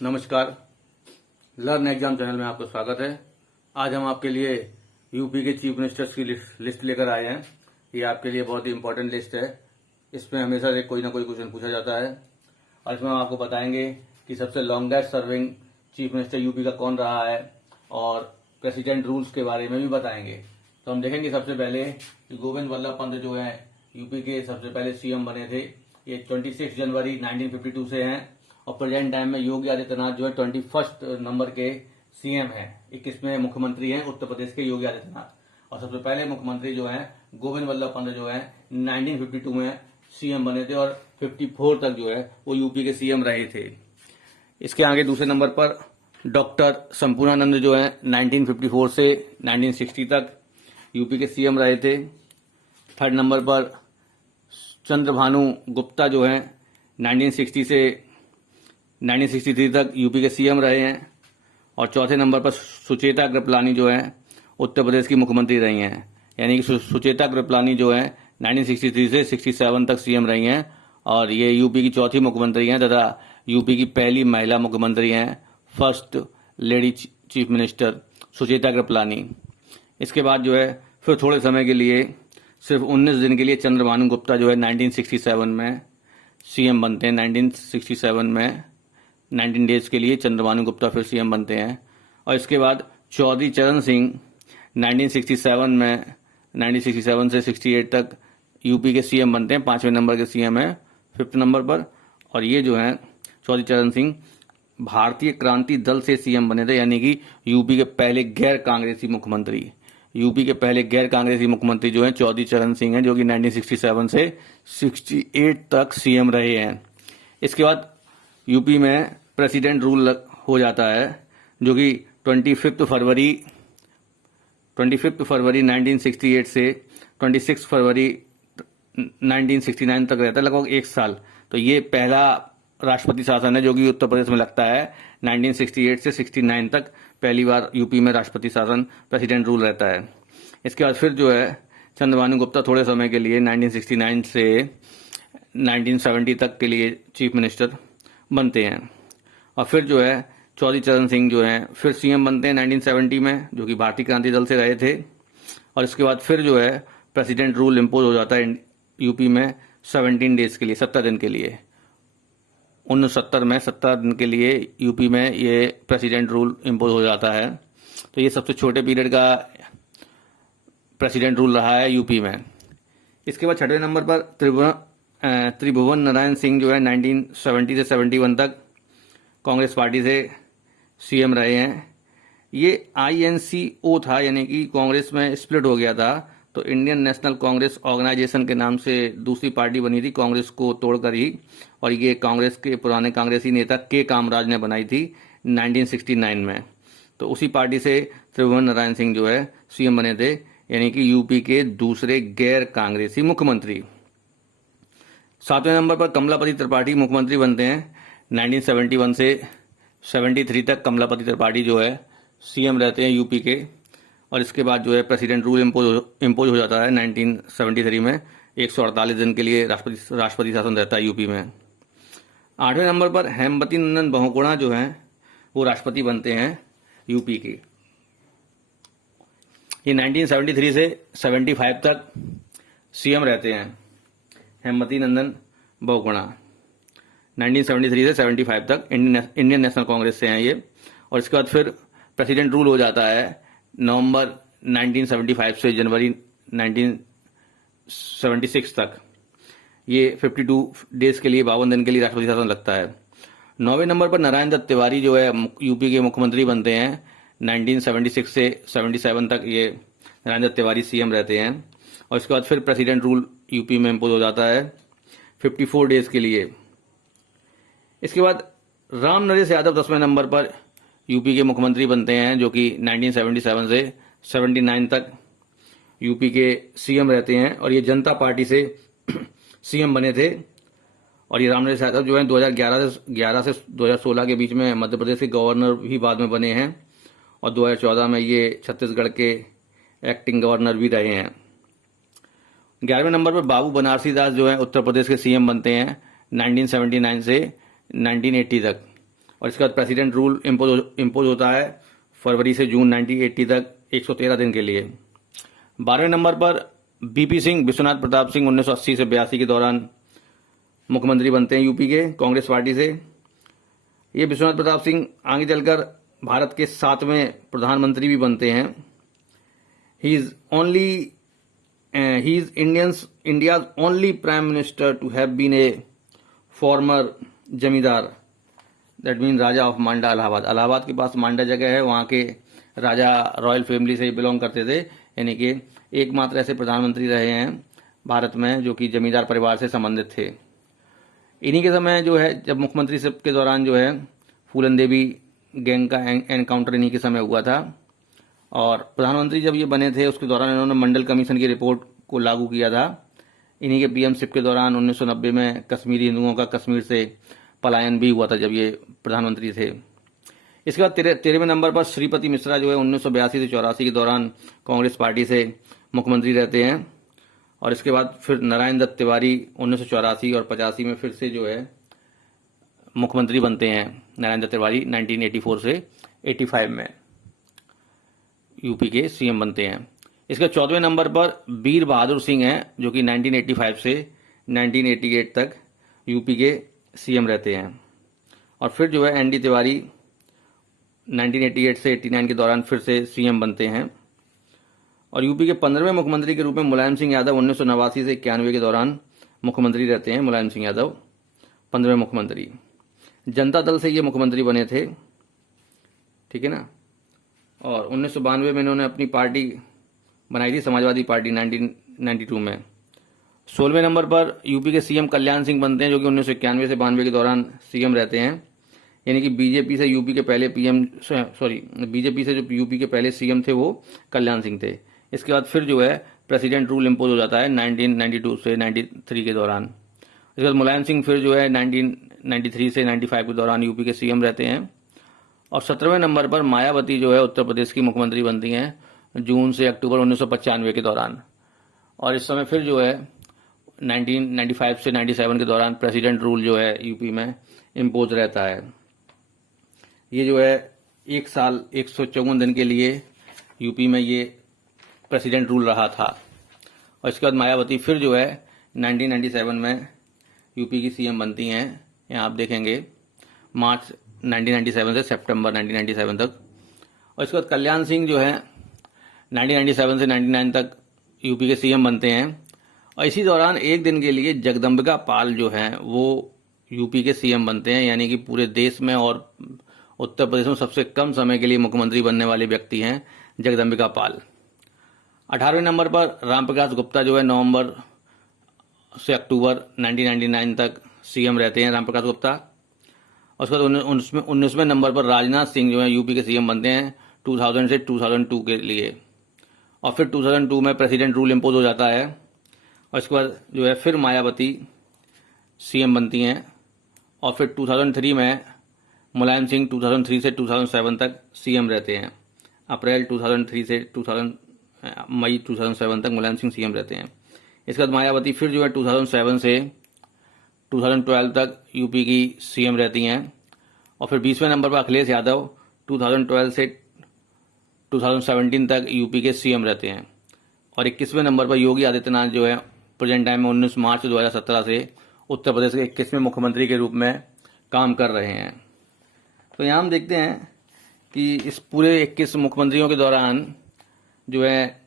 नमस्कार। Learn exam channel में आपका स्वागत है। आज हम आपके लिए यूपी के चीफ मिनिस्टर्स की लिस्ट लेकर आए हैं। ये आपके लिए बहुत ही इंपॉर्टेंट लिस्ट है। इसमें हमेशा से कोई ना कोई क्वेश्चन पूछा जाता है और इसमें हम आपको बताएंगे कि सबसे longest serving chief minister UP का कौन रहा है और प्रेसिडेंट रूल्स के बारे में भी बताएंगे। तो हम देखेंगे सबसे पहले कि गोविंद वल्लभ पंत जो है यूपी के सबसे पहले सीएम बने थे। ये 26 जनवरी 1952 से हैं और प्रेजेंट टाइम में योगी आदित्यनाथ जो है 21 नंबर के सीएम हैं। 21वें मुख्यमंत्री हैं उत्तर प्रदेश के योगी आदित्यनाथ। और सबसे पहले मुख्यमंत्री जो हैं गोविंद वल्लभ पंत जो हैं 1952 में सीएम बने थे और 54 तक जो है वो यूपी के सीएम रहे थे। इसके आगे दूसरे नंबर पर डॉक्टर संपूर्णानंद जो है 1954 से 1960 तक यूपी के सीएम रहे थे। थर्ड नंबर पर चंद्रभानु गुप्ता जो है 1960 से 1963 तक यूपी के सीएम रहे हैं। और चौथे नंबर पर सुचेता कृपलानी जो है उत्तर प्रदेश की मुख्यमंत्री रही हैं। यानी कि सुचेता कृपलानी जो है 1963 से 67 तक सीएम रही हैं और ये यूपी की चौथी मुख्यमंत्री हैं तथा यूपी की पहली महिला मुख्यमंत्री हैं, first lady chief minister Sucheta Kripalani. इसके बाद जो है फिर थोड़े समय के लिए सिर्फ 19 दिन के लिए चंद्रभानु गुप्ता जो है 1967 में सीएम बनते हैं। 1967 में 19 डेज के लिए चंद्रभानु गुप्ता फिर सीएम बनते हैं। और इसके बाद चौधरी चरण सिंह 1967 से 68 तक यूपी के सीएम बनते हैं। 5वें नंबर के सीएम है, 5th नंबर पर। और ये जो है चौधरी चरण सिंह भारतीय क्रांति दल से सीएम बने थे, यानी कि यूपी के पहले गैर कांग्रेसी मुख्यमंत्री। यूपी के पहले गैर कांग्रेसी मुख्यमंत्री जो हैं चौधरी चरण सिंह हैं, जो कि 1967 से 68 तक सीएम रहे हैं। इसके बाद यूपी में प्रेसिडेंट रूल हो जाता है, जो कि 25 फरवरी 1968 से 26 फरवरी 1969 तक रहता है, लगभग एक साल। तो ये पहला राष्ट्रपति शासन है जो कि उत्तर प्रदेश में लगता है। 1968 से 69 तक पहली बार यूपी में राष्ट्रपति शासन प्रेसिडेंट रूल रहता है। इसके बाद फिर जो है चंद्रभानु गुप्ता थोड़े समय के लिए 1969 से 1970 तक के लिए चीफ मिनिस्टर बनते हैं। और फिर जो है चौधरी चरण सिंह जो हैं फिर सीएम बनते हैं 1970 में, जो कि भारतीय क्रांति दल से रहे थे। और इसके बाद फिर जो है प्रेसिडेंट रूल इम्पोज हो जाता है यूपी में 17 डेज के लिए, 17 दिन के लिए। 1970 में 17 दिन के लिए यूपी में ये प्रेसिडेंट रूल इम्पोज हो जाता है। तो ये सबसे छोटे पीरियड का प्रेसिडेंट रूल रहा है यूपी में। इसके बाद 6वें नंबर पर त्रिभुवन नारायण सिंह जो है 1970 से 71 तक कांग्रेस पार्टी से सीएम रहे हैं। ये INCO था, यानी कि कांग्रेस में स्प्लिट हो गया था, तो इंडियन नेशनल कांग्रेस ऑर्गेनाइजेशन के नाम से दूसरी पार्टी बनी थी कांग्रेस को तोड़कर ही। और ये कांग्रेस के पुराने कांग्रेसी नेता के कामराज ने बनाई थी 1969 में। तो उसी पार्टी से त्रिभुवन नारायण सिंह जो है सीएम बने थे, यानी कि यूपी के दूसरे गैर कांग्रेसी मुख्यमंत्री। 7वें नंबर पर कमलापति त्रिपाठी मुख्यमंत्री बनते हैं। 1971 से 73 तक कमलापति त्रिपाठी जो है सीएम रहते हैं यूपी के। और इसके बाद जो है प्रेसिडेंट रूल इम्पोज हो जाता है 1973 में। 148 दिन के लिए राष्ट्रपति शासन रहता है यूपी में। 8वें नंबर पर हेमवती नंदन बहुगुणा जो हैं वो राष्ट्रपति बनते हैं यूपी के। ये 1973 से 75 तक सीएम रहते हैं हेमवती नंदन बहुगुणा। 1973 से 75 तक इंडियन नेशनल कांग्रेस से हैं ये। और इसके बाद फिर प्रेसिडेंट रूल हो जाता है नवंबर 1975 से जनवरी 1976 तक। ये 52 डेज के लिए, 52 दिन के लिए राष्ट्रपति शासन लगता है। 9वें नंबर पर नारायण दत्त तिवारी जो है यूपी के मुख्यमंत्री बनते हैं। 1976 से 77 तक ये नारायण दत्त तिवारी सीएम रहते हैं। और इसके बाद फिर प्रेसिडेंट रूल यूपी में इम्पोज हो जाता है 54 डेज के लिए। इसके बाद राम नरेश यादव 10वें नंबर पर यूपी के मुख्यमंत्री बनते हैं, जो कि 1977 से 79 तक यूपी के सीएम रहते हैं। और ये जनता पार्टी से सीएम बने थे। और ये राम नरेश यादव जो है 2011 से 2016 के बीच में मध्य प्रदेश के गवर्नर भी बाद में बने हैं। और 2014 में ये छत्तीसगढ़ के एक्टिंग गवर्नर भी रहे हैं। 11वें नंबर पर बाबू बनारसी दास जो है उत्तर प्रदेश के सीएम बनते हैं 1979 से 1980 तक। और इसके बाद प्रेसिडेंट रूल इम्पोज होता है फरवरी से जून 1980 तक 113 दिन के लिए। 12वें नंबर पर बीपी सिंह विश्वनाथ प्रताप सिंह 1980 से 82 के दौरान मुख्यमंत्री बनते हैं यूपी के कांग्रेस पार्टी से। ये विश्वनाथ प्रताप सिंह आगे चलकर भारत के 7वें प्रधानमंत्री भी बनते हैं। He is India's only prime minister to have been a former zamindar, that mean raja of Manda Allahabad. Allahabad के पास मांडा जगह है, वहां के राजा रॉयल फैमिली से बिलोंग करते थे, यानी कि एकमात्र ऐसे प्रधानमंत्री रहे हैं भारत में जो कि जमींदार परिवार से संबंधित थे। इन्हीं के समय जो है जब मुख्यमंत्री के दौरान जो है फूलन देवी गैंग का एनकाउंटर इन्हीं के समय हुआ था, और प्रधानमंत्री जब ये बने थे उसके दौरान इन्होंने मंडल कमीशन की रिपोर्ट को लागू किया था। इन्हीं के पीएमशिप के दौरान 1990 में कश्मीरी हिंदुओं का कश्मीर से पलायन भी हुआ था जब ये प्रधानमंत्री थे। इसके बाद 13वें नंबर पर श्रीपति मिश्रा जो है 1982 से 84 के दौरान कांग्रेस पार्टी से मुख्यमंत्री रहते हैं, और इसके बाद फिर नारायण दत्त तिवारी 1984 और 85 में फिर से जो है मुख्यमंत्री बनते हैं। नारायण दत्त तिवारी 1984 से 85 में यूपी के सीएम बनते हैं। इसके 14वें नंबर पर वीर बहादुर सिंह हैं जो कि 1985 से 1988 तक यूपी के सीएम रहते हैं। और फिर जो है एनडी तिवारी 1988 से 89 के दौरान फिर से सीएम बनते हैं। और यूपी के 15वें मुख्यमंत्री के रूप में मुलायम सिंह यादव 1989 से 91 के दौरान मुख्यमंत्री रहते हैं। मुलायम सिंह यादव 15वें मुख्यमंत्री, जनता दल से ये मुख्यमंत्री बने थे, ठीक है ना। और 1992 में इन्होंने अपनी पार्टी बनाई थी, समाजवादी पार्टी 1992 में। 16वें नंबर पर यूपी के सीएम कल्याण सिंह बनते हैं जो कि 1991 से 92 के दौरान सीएम रहते हैं, यानी कि बीजेपी से यूपी के पहले बीजेपी से जो यूपी के पहले सीएम थे वो कल्याण सिंह थे। इसके बाद फिर जो है प्रेसिडेंट रूल इम्पोज हो जाता है 1992 से 93 के दौरान। इसके बाद मुलायम सिंह फिर जो है 1993 से 95 के दौरान यूपी के सीएम रहते हैं। और 17वें नंबर पर मायावती जो है उत्तर प्रदेश की मुख्यमंत्री बनती हैं जून से अक्टूबर 1995 के दौरान। और इस समय फिर जो है 1995 से 97 के दौरान प्रेसिडेंट रूल जो है यूपी में इम्पोज रहता है। ये जो है 1 साल 154 दिन के लिए यूपी में ये प्रेसिडेंट रूल रहा था। और इसके बाद मायावती फिर जो है 1997 में यूपी की सीएम बनती हैं। यहाँ आप देखेंगे मार्च 1997 से सितंबर 1997 तक। और इसके बाद कल्याण सिंह जो है 1997 से 99 तक यूपी के सीएम बनते हैं। और इसी दौरान एक दिन के लिए जगदम्बिका पाल जो हैं वो यूपी के सीएम बनते हैं, यानी कि पूरे देश में और उत्तर प्रदेश में सबसे कम समय के लिए मुख्यमंत्री बनने वाले व्यक्ति हैं जगदम्बिका पाल। 18वें नंबर पर रामप्रकाश गुप्ता जो है नवंबर से अक्टूबर 1999 तक सीएम रहते हैं रामप्रकाश गुप्ता। और उसके बाद 19वें नंबर पर राजनाथ सिंह जो है यूपी के सीएम बनते हैं 2000 से 2002 के लिए। और फिर 2002 में प्रेसिडेंट रूल इम्पोज हो जाता है। और इसके बाद जो है फिर मायावती सीएम बनती हैं। और फिर 2003 में मुलायम सिंह 2003 से 2007 तक सीएम रहते हैं। अप्रैल 2003 से मई 2007 तक मुलायम सिंह सीएम रहते हैं। इसके बाद मायावती फिर जो है 2007 से 2012 तक यूपी की सीएम रहती हैं। और फिर 20वें नंबर पर अखिलेश यादव 2012 से 2017 तक यूपी के सीएम रहते हैं। और 21वें नंबर पर योगी आदित्यनाथ जो है प्रेजेंट टाइम में 19 मार्च 2017 से उत्तर प्रदेश के 21वें मुख्यमंत्री के रूप में काम कर रहे हैं। तो यहाँ हम देखते हैं कि इस पूरे 21 मुख्यमंत्रियों के दौरान जो है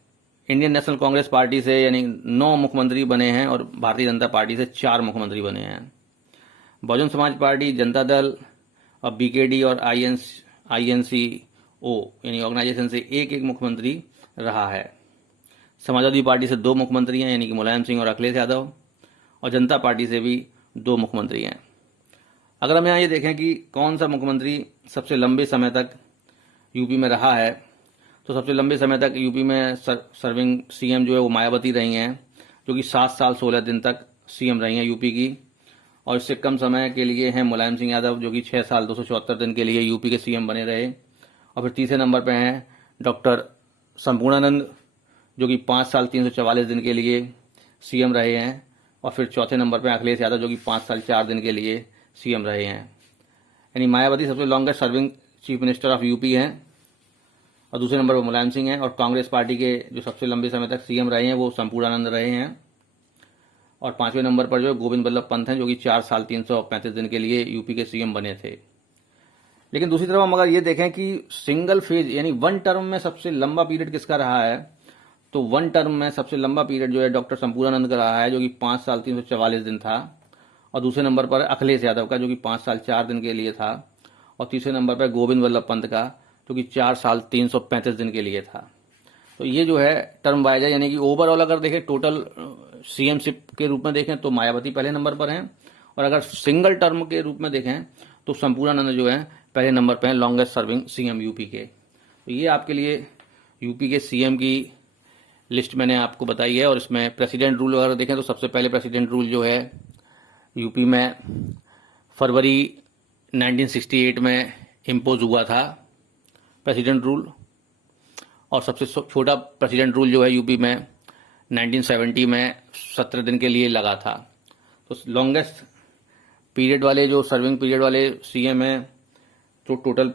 इंडियन नेशनल कांग्रेस पार्टी से यानी 9 मुख्यमंत्री बने हैं और भारतीय जनता पार्टी से 4 मुख्यमंत्री बने हैं। बहुजन समाज पार्टी, जनता दल और बीकेडी और INCO यानी ऑर्गेनाइजेशन से एक मुख्यमंत्री रहा है। समाजवादी पार्टी से 2 मुख्यमंत्री हैं यानी कि मुलायम सिंह और अखिलेश यादव, और जनता पार्टी से भी 2 मुख्यमंत्री हैं। अगर हम यहाँ ये देखें कि कौन सा मुख्यमंत्री सबसे लंबे समय तक यूपी में रहा है, तो सबसे लंबे समय तक यूपी में सर्विंग सीएम जो है वो मायावती रही हैं जो कि 7 साल 16 दिन तक सीएम रही हैं यूपी की। और इससे कम समय के लिए हैं मुलायम सिंह यादव जो कि 6 साल 274 दिन के लिए यूपी के सीएम बने रहे। और फिर तीसरे नंबर पर हैं डॉक्टर संपूर्णानंद जो कि 5 साल 344 दिन के लिए सीएम रहे हैं। और फिर चौथे नंबर पर अखिलेश यादव जो कि 5 साल 4 दिन के लिए सीएम रहे हैं। यानी मायावती सबसे longest serving chief minister of UP हैं और दूसरे नंबर पर मुलायम सिंह हैं। और कांग्रेस पार्टी के जो सबसे लंबे समय तक सीएम रहे हैं वो संपूर्णानंद रहे हैं। और 5वें नंबर पर जो गोविंद बल्लभ पंत हैं, जो कि 4 साल 335 दिन के लिए यूपी के सीएम बने थे। लेकिन दूसरी तरफ हम अगर ये देखें कि सिंगल फेज यानी वन टर्म में सबसे लंबा पीरियड किसका रहा है, तो वन टर्म में सबसे लंबा पीरियड जो है डॉक्टर संपूर्णानंद का रहा है, जो कि 5 साल 344 दिन था। और दूसरे नंबर पर अखिलेश यादव का, जो कि 5 साल 4 दिन के लिए था। और तीसरे नंबर पर गोविंद बल्लभ पंत का, जो कि 4 साल 335 दिन के लिए था। तो ये जो है टर्म वाइज है, यानी कि ओवरऑल अगर देखें टोटल सीएमशिप के रूप में देखें तो मायावती पहले नंबर पर हैं। और अगर सिंगल टर्म के रूप में देखें तो संपूर्णानंद जो है पहले नंबर पर हैं, लॉन्गेस्ट सर्विंग सीएम यूपी के। तो ये आपके लिए यूपी के सीएम की लिस्ट मैंने आपको बताई है। और इसमें प्रेसिडेंट रूल अगर देखें तो सबसे पहले प्रेसिडेंट रूल जो है यूपी में फरवरी 1968 में इम्पोज हुआ था प्रेसिडेंट रूल। और सबसे छोटा प्रेसिडेंट रूल जो है यूपी में 1970 में 17 दिन के लिए लगा था। तो लॉन्गेस्ट पीरियड वाले जो सर्विंग पीरियड वाले सीएम हैं तो टोटल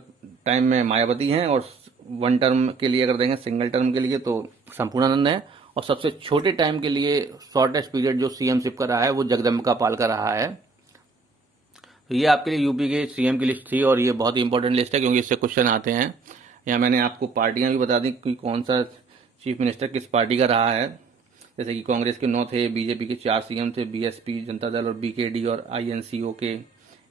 टाइम में मायावती हैं। और वन टर्म के लिए अगर देखें सिंगल टर्म के लिए तो संपूर्णानंद है। और सबसे छोटे टाइम के लिए शॉर्टेस्ट पीरियड जो सीएमशिप का रहा है वो जगदम्बिका पाल का रहा है। तो ये आपके लिए यूपी के सीएम की लिस्ट थी और ये बहुत ही इंपॉर्टेंट लिस्ट है क्योंकि इससे क्वेश्चन आते हैं। यहाँ मैंने आपको पार्टियां भी बता दी कि कौन सा चीफ मिनिस्टर किस पार्टी का रहा है। जैसे कि कांग्रेस के 9 थे, बीजेपी के 4 सीएम थे, बीएसपी जनता दल और बीकेडी और आईएनसीओ के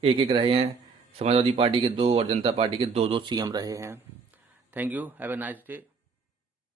एक रहे हैं, समाजवादी पार्टी के 2 और जनता पार्टी के 2 सीएम रहे हैं। Thank you, have a nice day.